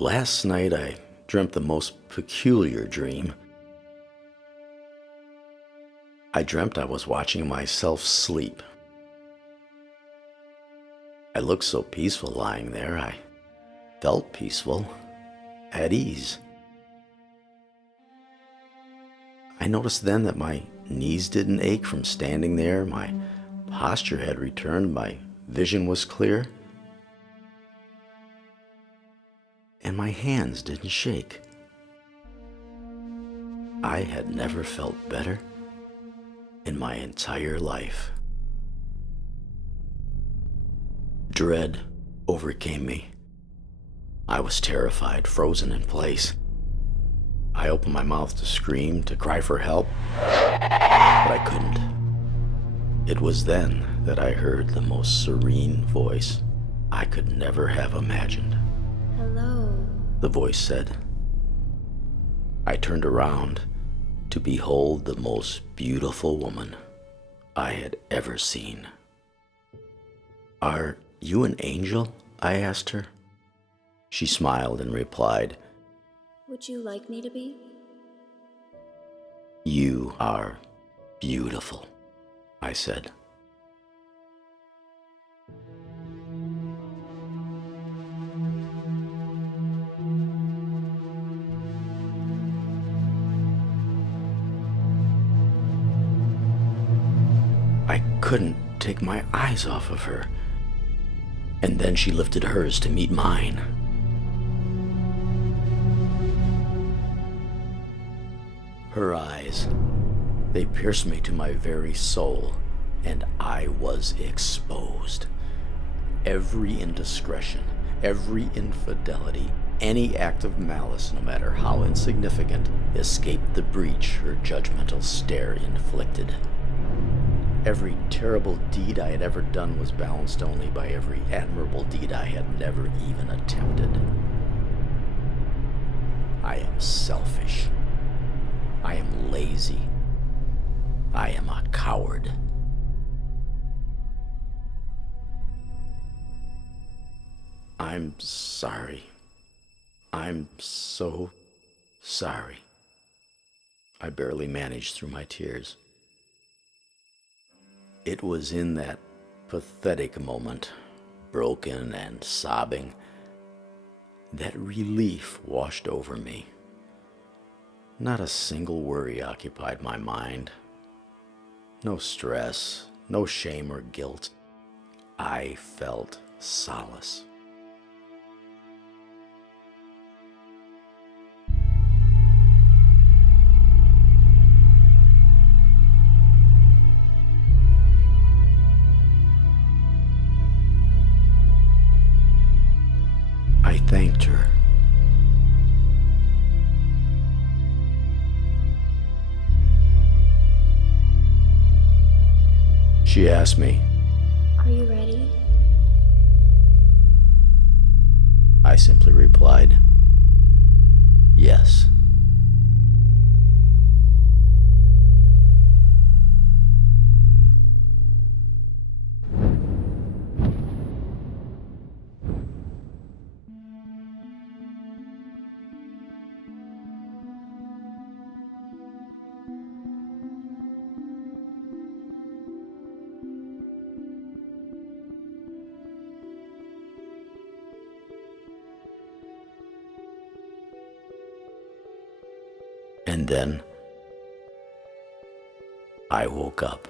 Last night I dreamt the most peculiar dream. I dreamt I was watching myself sleep. I looked so peaceful lying there. I felt peaceful, at ease. I noticed then that my knees didn't ache from standing there. My posture had returned. My vision was clear. And my hands didn't shake. I had never felt better in my entire life. Dread overcame me. I was terrified, frozen in place. I opened my mouth to scream, to cry for help, but I couldn't. It was then that I heard the most serene voice I could never have imagined. Hello, the voice said. I turned around to behold the most beautiful woman I had ever seen. "Are you an angel?" I asked her. She smiled and replied, would you like me to be? "You are beautiful," I said. I couldn't take my eyes off of her. And then she lifted hers to meet mine. Her eyes, they pierced me to my very soul, and I was exposed. Every indiscretion, every infidelity, any act of malice, no matter how insignificant, escaped the breach her judgmental stare inflicted. Every terrible deed I had ever done was balanced only by every admirable deed I had never even attempted. I am selfish. I am lazy. I am a coward. I'm sorry. I'm so sorry. I barely managed through my tears. It was in that pathetic moment, broken and sobbing, that relief washed over me. Not a single worry occupied my mind. No stress, no shame or guilt. I felt solace. I thanked her. She asked me. Are you ready? I simply replied, yes. And then I woke up.